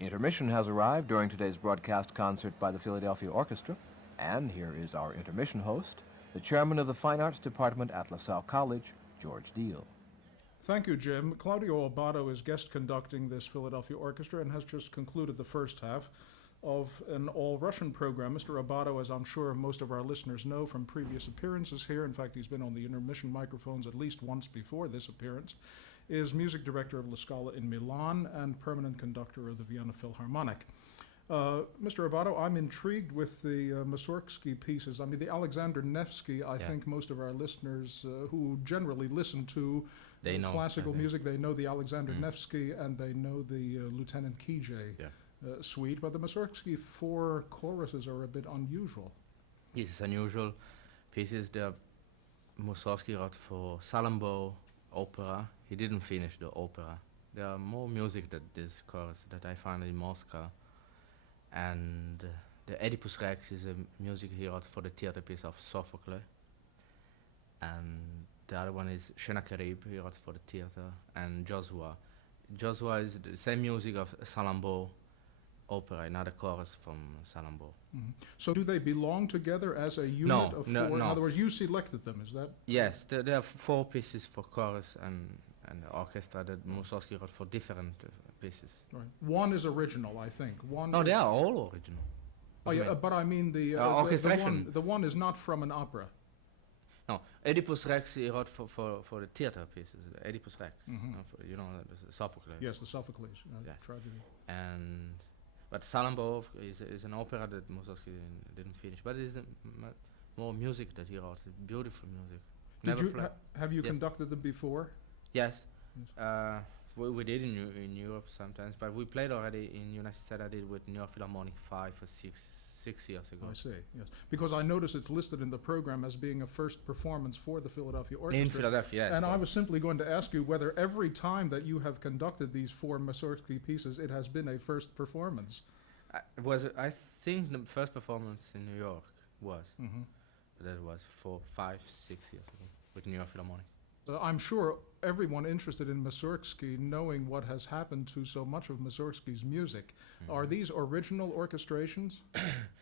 Intermission has arrived during today's broadcast concert by the Philadelphia Orchestra, and here is our intermission host, the chairman of the Fine Arts Department at LaSalle College, George Deal. Thank you, Jim. Claudio Abbado is guest conducting this Philadelphia Orchestra and has just concluded the first half of an all-Russian program. Mr. Abbado, as I'm sure most of our listeners know from previous appearances here, in fact, he's been on the intermission microphones at least once before this appearance, is music director of La Scala in Milan and permanent conductor of the Vienna Philharmonic. Mr. Abbado, I'm intrigued with the Mussorgsky pieces. I mean, the Alexander Nevsky, I think most of our listeners who generally listen to classical music, they know the Alexander Nevsky and they know the Lieutenant Kijé suite, but the Mussorgsky four choruses are a bit unusual. Yes, it's unusual pieces. The Mussorgsky wrote for Salammbô opera. He didn't finish the opera. There are more music than this chorus that I find in Moscow. And the Oedipus Rex is a music he wrote for the theater piece of Sophocles. And the other one is Sennacherib, he wrote for the theater, and Joshua. Joshua is the same music of Salammbô opera, another chorus from Salammbô. Mm-hmm. So do they belong together as a unit of four? No. In other words, you selected them, is that? Yes, there are four pieces for chorus and the orchestra that Mussorgsky wrote for different pieces. Right. One is original, I think. No, they are all original. Oh, yeah, but I mean the orchestration. The one is not from an opera. No, Oedipus Rex he wrote for the theater pieces. Oedipus Rex, you know, the Sophocles. Yes, the Sophocles tragedy. But Salammbô is an opera that Mussorgsky didn't finish. But it is more music that he wrote. Beautiful music. Have you conducted them before? Yes. We did in Europe sometimes, but we played already in United States. I did with New York Philharmonic 5 or 6 years ago. I see, yes. Because I notice it's listed in the program as being a first performance for the Philadelphia Orchestra. In Philadelphia, yes. And I was simply going to ask you whether every time that you have conducted these four Mussorgsky pieces, it has been a first performance. I think the first performance in New York was. That was 4, 5, 6 years ago with New York Philharmonic. I'm sure everyone interested in Mussorgsky, knowing what has happened to so much of Mussorgsky's music, are these original orchestrations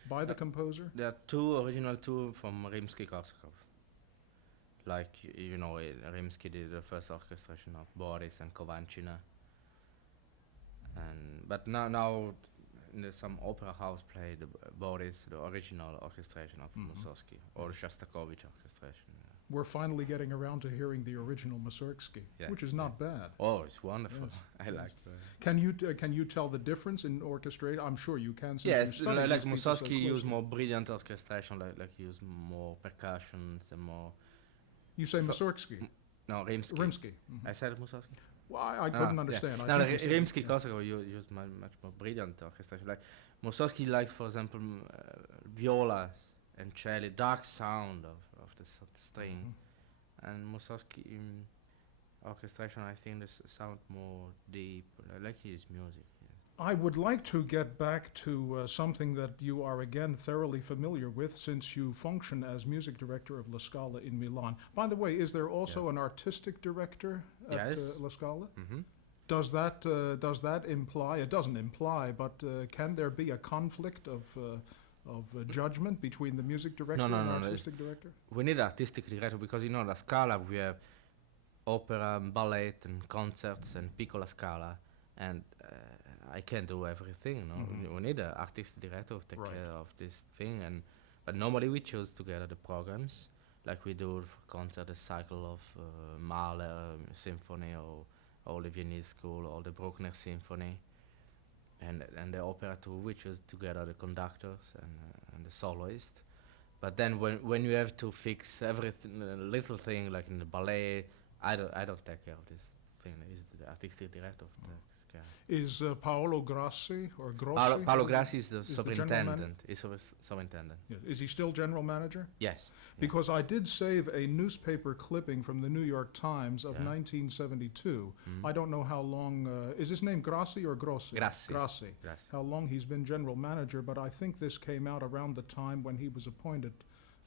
by the composer? There are two original, two from Rimsky-Korsakov. Like, you know, Rimsky did the first orchestration of Boris and Kovanchina. But now some opera house play the Boris, the original orchestration of Mussorgsky, or Shostakovich orchestration. We're finally getting around to hearing the original Mussorgsky, which is not bad. Oh, it's wonderful. Yes. I like that. Can you tell the difference in orchestration? I'm sure you can. Yes, like Mussorgsky used more brilliant orchestration, like he used more percussions and more. You say Mussorgsky? No, Rimsky. Rimsky. I said Mussorgsky. Well, I couldn't understand. No, Rimsky-Korsakov used much more brilliant orchestration. Like Mussorgsky likes, for example, violas and cello, dark sound of the string. And Mussorgsky orchestration, I think, this sound more deep. I like his music. I would like to get back to something that you are again thoroughly familiar with, since you function as music director of La Scala in Milan. By the way, is there also an artistic director at La Scala? Does that imply? It doesn't imply, but can there be a conflict of judgment between the music director and the artistic director? We need artistic director because, you know, La Scala, we have opera, ballet, and concerts, and piccola scala, and I can't do everything. No? We need an artistic director to take care of this thing, but normally we choose together the programs, like we do for concert, the cycle of Mahler symphony, or the Viennese school, or the Bruckner symphony. And the opera too, which is together the conductors and the soloist. But then when you have to fix everything, little thing like in the ballet, I don't take care of this thing. It's the artistic director of the care. Is Paolo Grassi or Grossi? Paolo Grassi is the superintendent. Is superintendent. Yeah. Is he still general manager? Yes. Because I did save a newspaper clipping from the New York Times of 1972. I don't know how long. Is his name Grassi or Grossi? Grassi. How long he's been general manager, but I think this came out around the time when he was appointed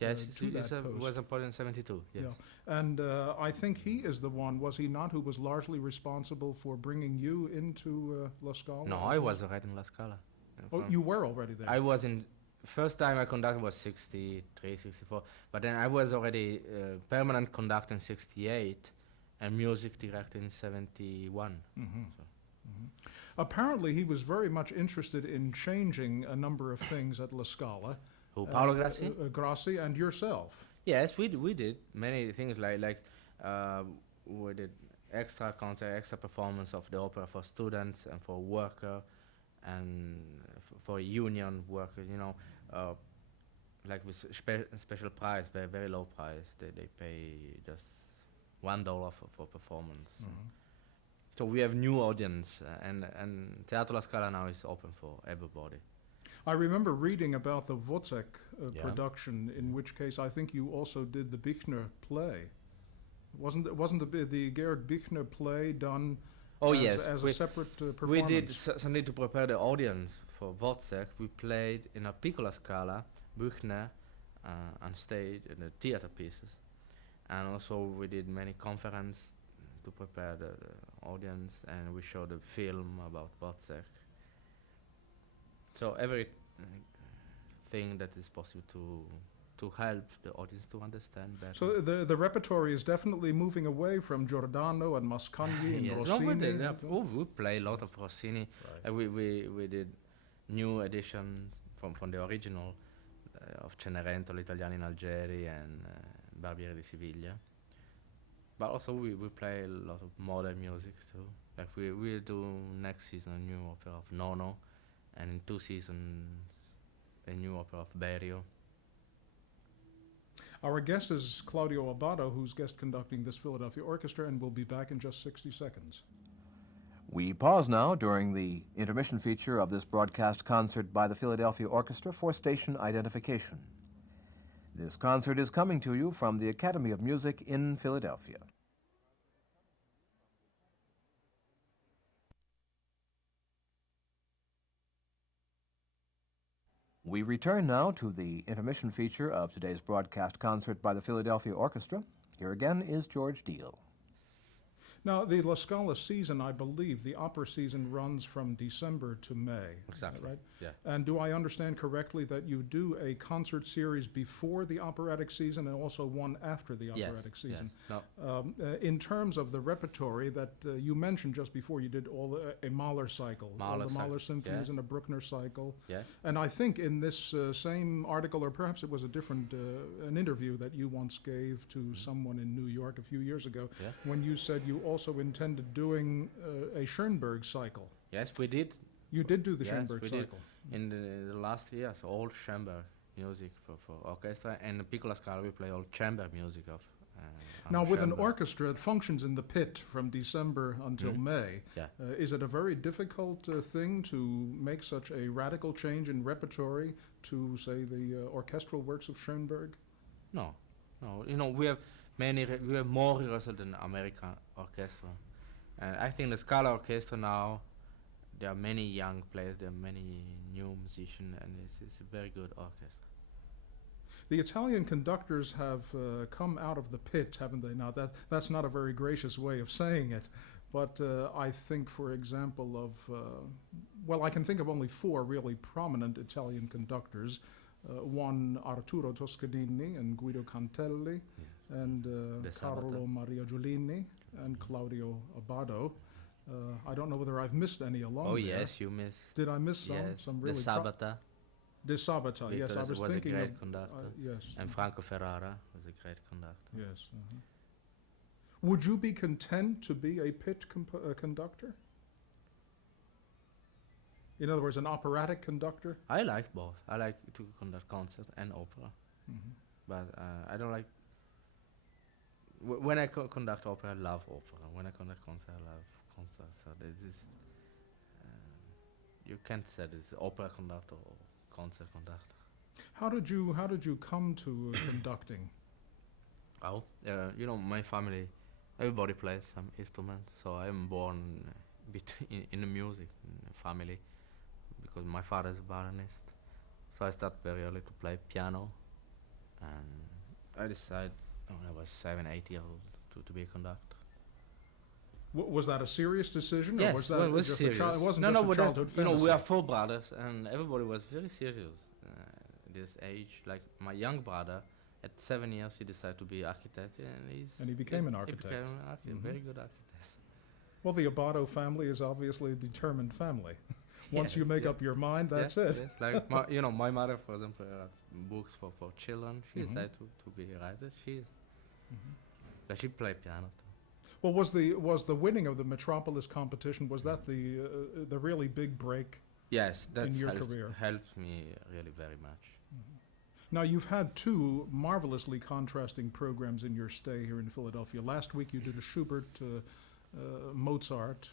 Yes, to that post. was appointed in 72, yes. Yeah. And I think he is the one, was he not, who was largely responsible for bringing you into La Scala? No, I was already in La Scala. Oh, you were already there. I was in, first time I conducted was 63, 64, but then I was already permanent conductor in 68 and music director in 71. Mm-hmm. So. Mm-hmm. Apparently, he was very much interested in changing a number of things at La Scala. Who, Paolo Grassi? Grassi and yourself. Yes, we did many things like we did extra concert, extra performance of the opera for students and for worker and for union workers, you know, like with special price, very low price. They pay just $1 for performance. Mm-hmm. So we have new audience, and Teatro La Scala now is open for everybody. I remember reading about the Wozzeck Yeah. production, in which case I think you also did the Bichner play. Wasn't the Georg Bichner play done Oh as, yes, as a separate we performance? did something to prepare the audience for Wozzeck. We played in a piccola scala, Buchner, on stage in the theater pieces, and also we did many conferences to prepare the audience, and we showed a film about Wozzeck. So every thing that is possible to help the audience to understand better. So the repertory is definitely moving away from Giordano and Mascagni and Yes, Rossini. no, we did, yeah. We play a lot of Rossini. Right. We did new editions from the original of Cenerentola, Italiani in Algeria, and Barbiere di Siviglia. But also we play a lot of modern music too. Like we'll do next season a new opera of Nono, and in 2 seasons a new opera of Berio. Our guest is Claudio Abbado, who's guest conducting this Philadelphia orchestra, and we'll be back in just 60 seconds. We pause now during the intermission feature of this broadcast concert by the Philadelphia Orchestra for station identification. This concert is coming to you from the Academy of Music in Philadelphia. We return now to the intermission feature of today's broadcast concert by the Philadelphia Orchestra. Here again is George Deal. Now, the La Scala season, I believe, the opera season runs from December to May. Exactly. Right? Yeah. And do I understand correctly that you do a concert series before the operatic season and also one after the operatic season? Yes. No. In terms of the repertory that you mentioned just before, you did all a Mahler cycle, all the Mahler symphonies yeah. and a Bruckner cycle. Yeah. And I think in this same article, or perhaps it was a different an interview that you once gave to someone in New York a few years ago, Yeah. when you said you also intended doing a Schoenberg cycle. Yes, we did. You did do the Yes, Schoenberg we did. cycle. In the last years, all chamber music for orchestra, and the piccola scala we play all chamber music of. Now, with an Schoenberg. orchestra, it functions in the pit from December until May. Yeah. Is it a very difficult thing to make such a radical change in repertory to, say, the orchestral works of Schoenberg? No. You know, we have we have more rehearsal than American orchestra, and I think the Scala orchestra now, there are many young players, there are many new musicians, and it's a very good orchestra. The Italian conductors have come out of the pit, haven't they? Now, that's not a very gracious way of saying it, but I think, for example, of, well, I can think of only 4 really prominent Italian conductors. One, Arturo Toscanini and Guido Cantelli, and Carlo Maria Giulini and Claudio Abbado. I don't know whether I've missed any along Oh there. yes, you missed. Did I miss some? Yes, Some really De Sabata. De Sabata, yes, I Victor was was a thinking great of conductor. yes. And Franco Ferrara was a great conductor. Yes. Would you be content to be a pit conductor? In other words, an operatic conductor? I like both. I like to conduct concert and opera, but I don't like. When I conduct opera, I love opera. When I conduct concert, I love concert. So this is. You can't say this opera conductor or concert conductor. How did you come to conducting? Oh, you know, my family, everybody plays some instrument, so I'm born in the music family, because my father is a violinist. So I started very early to play piano, And I decided when I was 7, 8 years old to be a conductor. Was that a serious decision, or Yes, was that well, it was just serious. a child? It wasn't no, just but a childhood you know, fantasy. we are 4 brothers, and everybody was very serious at this age. Like my young brother, at 7 years, he decided to be architect, and he became an He architect. became an architect, very good architect. Well, the Abbado family is obviously a determined family. Once Yeah, you make yeah. up your mind, that's Yeah, it. yes. Like my mother, for example, books for children. She decided to be a writer. She played piano too. Well, was the winning of the Metropolis competition, was that the really big break? Yes, that's your career. helped me really very much. Now, you've had two marvelously contrasting programs in your stay here in Philadelphia. Last week you did a Schubert, Mozart,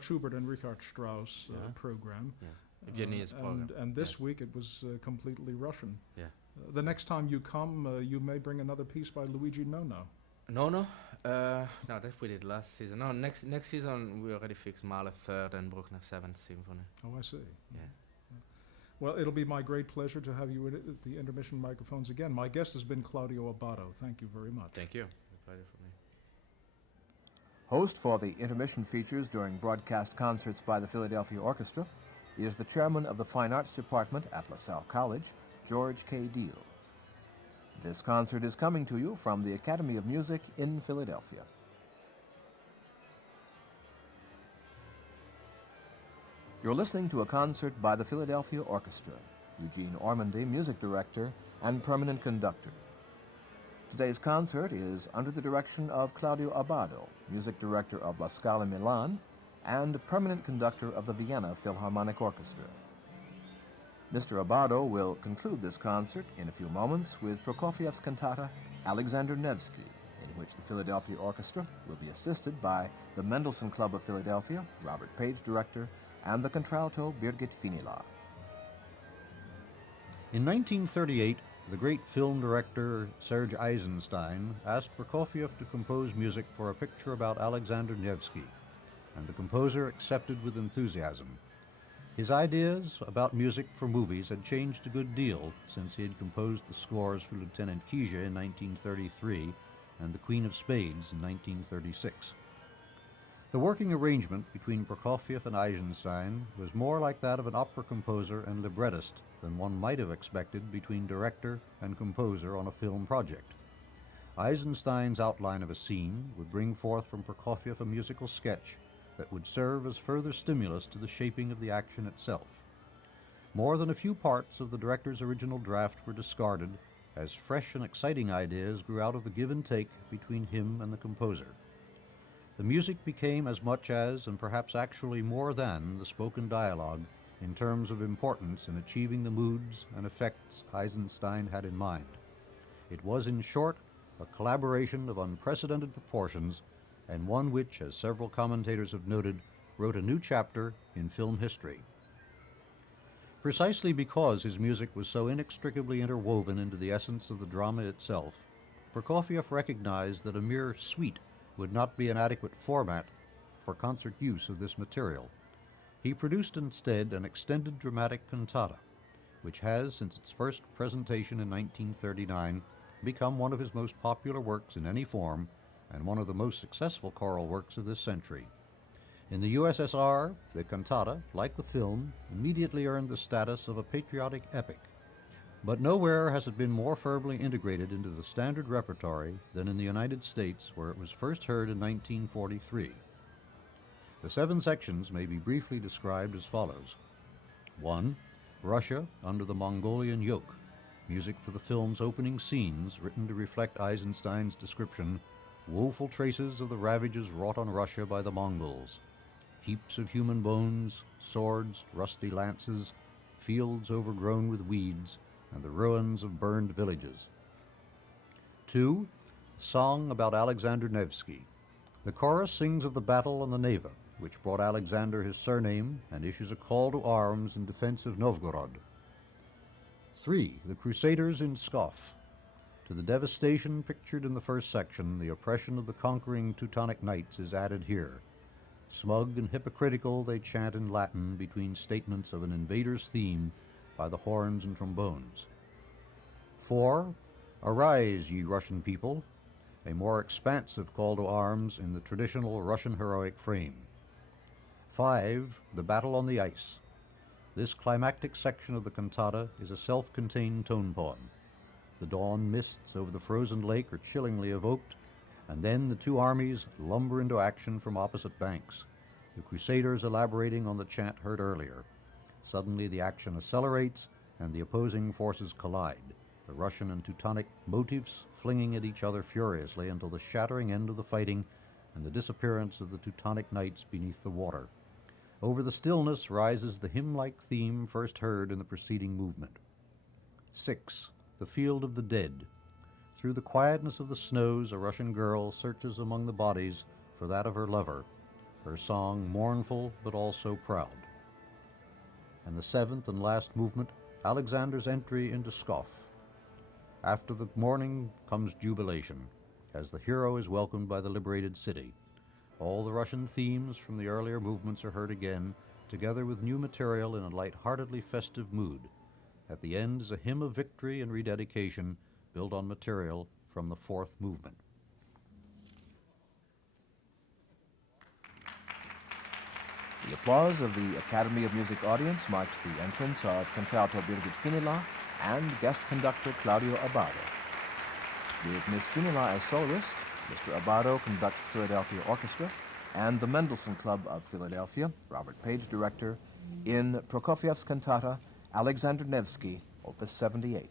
Schubert, and Richard Strauss program. Yes, Viennese program. And this week it was completely Russian. Yeah. The next time you come, you may bring another piece by Luigi Nono. No, that we did last season. No, next season we already fixed Mahler 3rd and Bruckner 7th Symphony. Oh, I see. Yeah. Well, it'll be my great pleasure to have you at the intermission microphones again. My guest has been Claudio Abbado. Thank you very much. Thank you. It's a pleasure for me. Host for the intermission features during broadcast concerts by the Philadelphia Orchestra is the chairman of the Fine Arts Department at LaSalle College, George K. Deal. This concert is coming to you from the Academy of Music in Philadelphia. You're listening to a concert by the Philadelphia Orchestra, Eugene Ormandy, music director and permanent conductor. Today's concert is under the direction of Claudio Abbado, music director of La Scala Milan and permanent conductor of the Vienna Philharmonic Orchestra. Mr. Abbado will conclude this concert in a few moments with Prokofiev's cantata Alexander Nevsky, in which the Philadelphia Orchestra will be assisted by the Mendelssohn Club of Philadelphia, Robert Page, director, and the contralto Birgit Finila. In 1938, the great film director Serge Eisenstein asked Prokofiev to compose music for a picture about Alexander Nevsky, and the composer accepted with enthusiasm. His ideas about music for movies had changed a good deal since he had composed the scores for Lieutenant Kija in 1933 and The Queen of Spades in 1936. The working arrangement between Prokofiev and Eisenstein was more like that of an opera composer and librettist than one might have expected between director and composer on a film project. Eisenstein's outline of a scene would bring forth from Prokofiev a musical sketch that would serve as further stimulus to the shaping of the action itself. More than a few parts of the director's original draft were discarded as fresh and exciting ideas grew out of the give and take between him and the composer. The music became as much as, and perhaps actually more than, the spoken dialogue in terms of importance in achieving the moods and effects Eisenstein had in mind. It was, in short, a collaboration of unprecedented proportions, and one which, as several commentators have noted, wrote a new chapter in film history. Precisely because his music was so inextricably interwoven into the essence of the drama itself, Prokofiev recognized that a mere suite would not be an adequate format for concert use of this material. He produced instead an extended dramatic cantata, which has, since its first presentation in 1939, become one of his most popular works in any form and one of the most successful choral works of this century. In the USSR, the cantata, like the film, immediately earned the status of a patriotic epic. But nowhere has it been more firmly integrated into the standard repertory than in the United States, where it was first heard in 1943. The 7 sections may be briefly described as follows. 1. Russia under the Mongolian yoke. Music for the film's opening scenes, written to reflect Eisenstein's description, woeful traces of the ravages wrought on Russia by the Mongols. Heaps of human bones, swords, rusty lances, fields overgrown with weeds, and the ruins of burned villages. 2. Song about Alexander Nevsky. The chorus sings of the battle on the Neva, which brought Alexander his surname, and issues a call to arms in defense of Novgorod. 3. The Crusaders in Pskov. To the devastation pictured in the first section, the oppression of the conquering Teutonic Knights is added here. Smug and hypocritical, they chant in Latin between statements of an invader's theme by the horns and trombones. 4. Arise, ye Russian people, a more expansive call to arms in the traditional Russian heroic frame. 5. The Battle on the Ice. This climactic section of the cantata is a self-contained tone poem. The dawn mists over the frozen lake are chillingly evoked, and then the two armies lumber into action from opposite banks, the crusaders elaborating on the chant heard earlier. Suddenly the action accelerates, and the opposing forces collide, the Russian and Teutonic motifs flinging at each other furiously until the shattering end of the fighting and the disappearance of the Teutonic knights beneath the water. Over the stillness rises the hymn-like theme first heard in the preceding movement. 6. The Field of the Dead. Through the quietness of the snows, a Russian girl searches among the bodies for that of her lover, her song mournful but also proud. And the 7th and last movement, Alexander's entry into Pskov. After the mourning comes jubilation, as the hero is welcomed by the liberated city. All the Russian themes from the earlier movements are heard again, together with new material in a light-heartedly festive mood. At the end is a hymn of victory and rededication built on material from the 4th movement. The applause of the Academy of Music audience marked the entrance of contralto Birgit Finila and guest conductor Claudio Abbado. With Miss Finila as soloist, Mr. Abbado conducts Philadelphia Orchestra and the Mendelssohn Club of Philadelphia, Robert Page director, in Prokofiev's cantata Alexander Nevsky, Opus 78.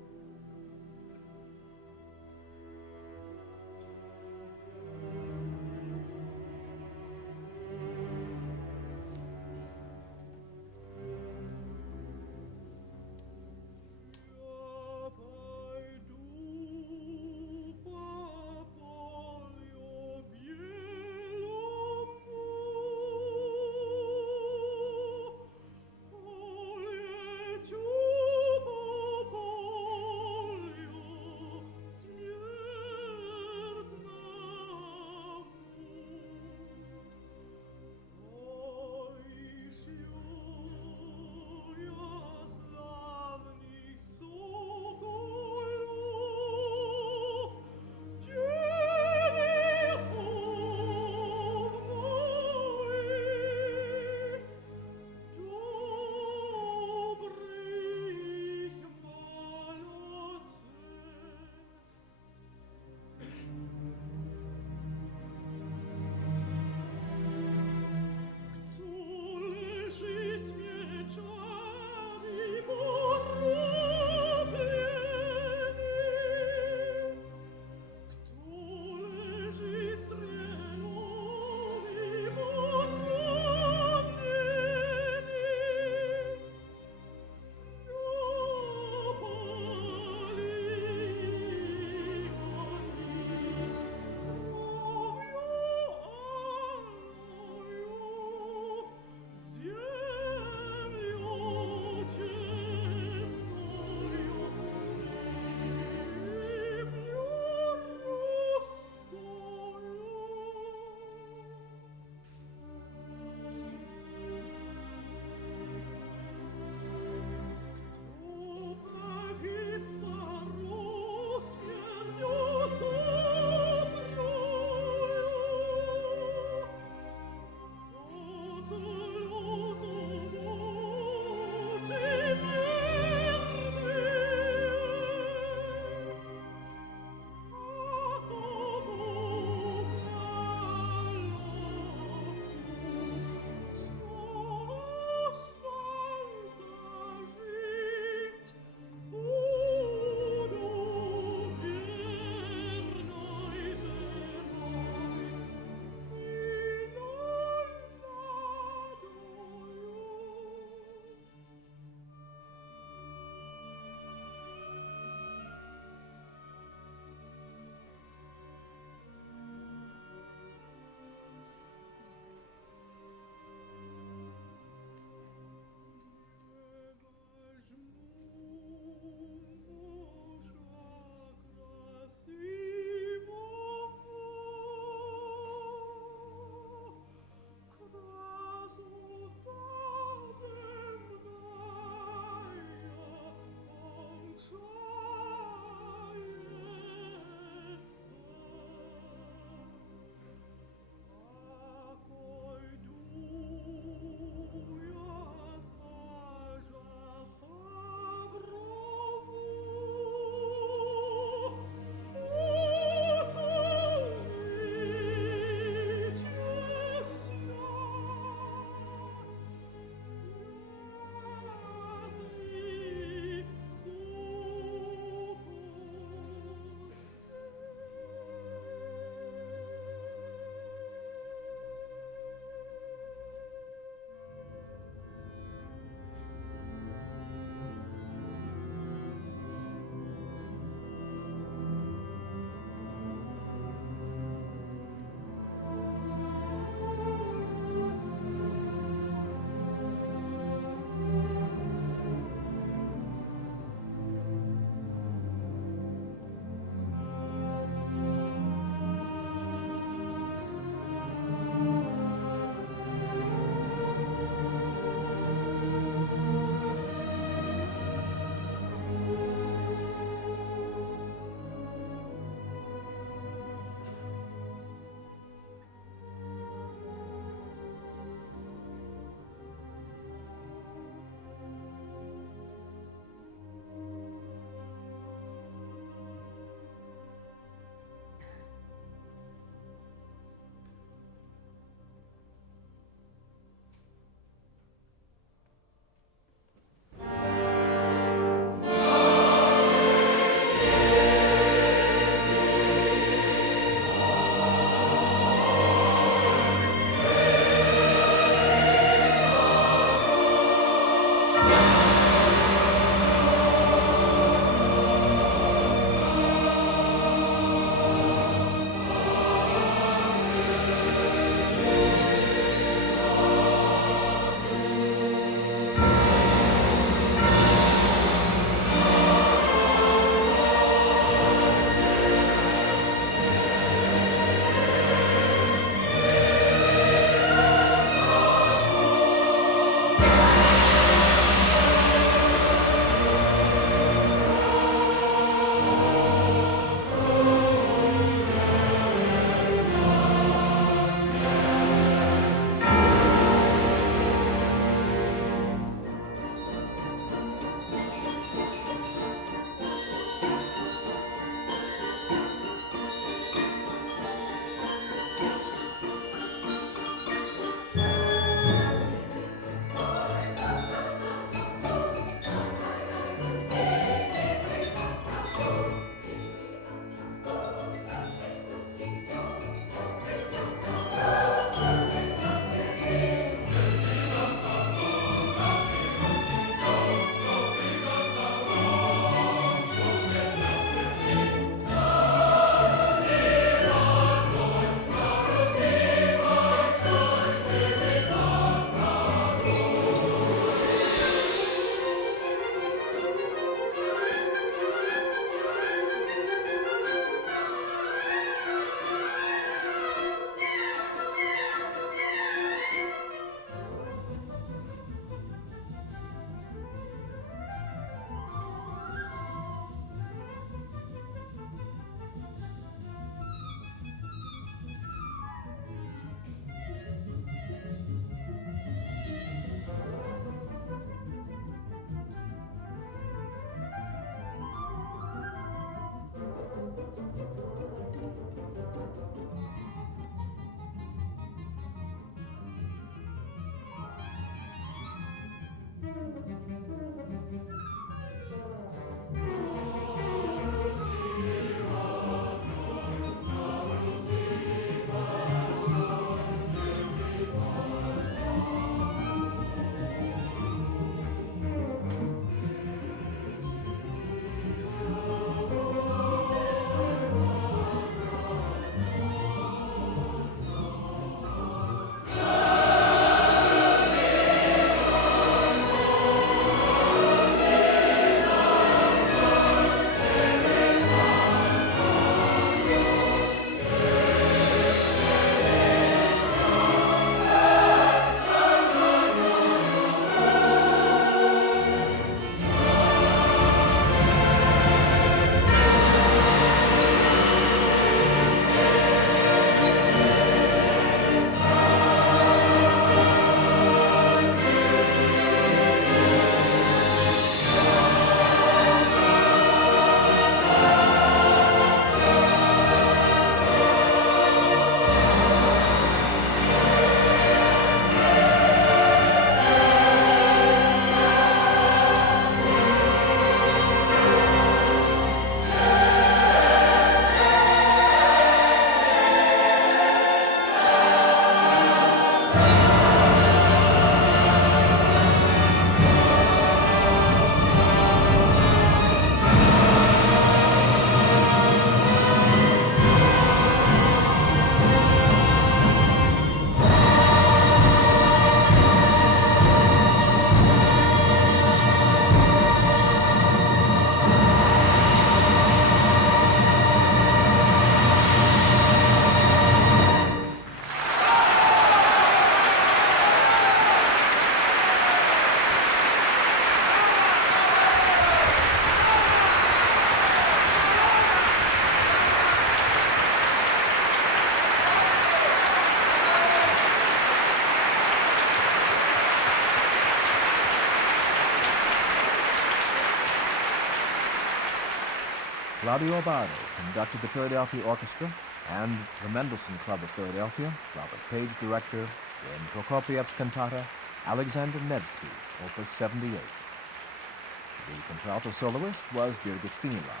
Claudio Abbado conducted the Philadelphia Orchestra, and the Mendelssohn Club of Philadelphia, Robert Page director, in Prokofiev's cantata, Alexander Nevsky, Opus 78. The contralto soloist was Birgit Finila.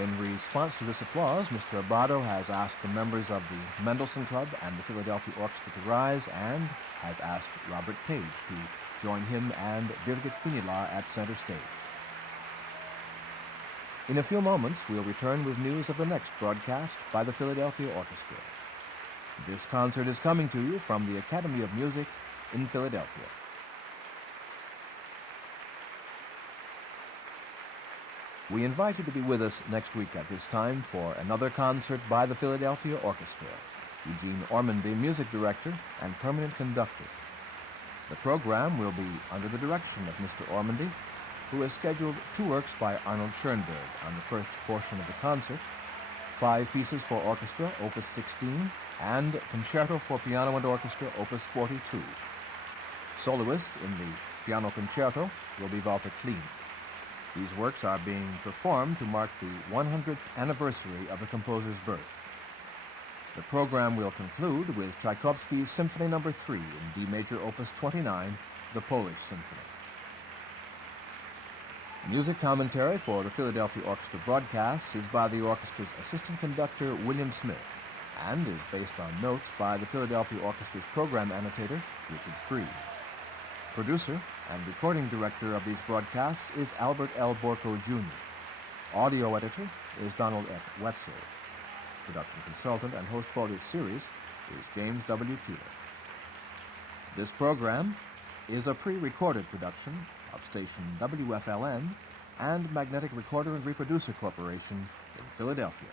In response to this applause, Mr. Abbado has asked the members of the Mendelssohn Club and the Philadelphia Orchestra to rise and has asked Robert Page to join him and Birgit Finila at center stage. In a few moments, we'll return with news of the next broadcast by the Philadelphia Orchestra. This concert is coming to you from the Academy of Music in Philadelphia. We invite you to be with us next week at this time for another concert by the Philadelphia Orchestra. Eugene Ormandy, music director and permanent conductor. The program will be under the direction of Mr. Ormandy, who has scheduled 2 works by Arnold Schoenberg on the first portion of the concert, 5 pieces for orchestra, Opus 16, and Concerto for Piano and Orchestra, Opus 42. Soloist in the piano concerto will be Walter Kleen. These works are being performed to mark the 100th anniversary of the composer's birth. The program will conclude with Tchaikovsky's Symphony No. 3 in D major, Opus 29, the Polish Symphony. Music commentary for the Philadelphia Orchestra broadcasts is by the orchestra's assistant conductor, William Smith, and is based on notes by the Philadelphia Orchestra's program annotator, Richard Freed. Producer and recording director of these broadcasts is Albert L. Borco, Jr. Audio editor is Donald F. Wetzel. Production consultant and host for this series is James W. Keeler. This program is a pre-recorded production of station WFLN and Magnetic Recorder and Reproducer Corporation in Philadelphia.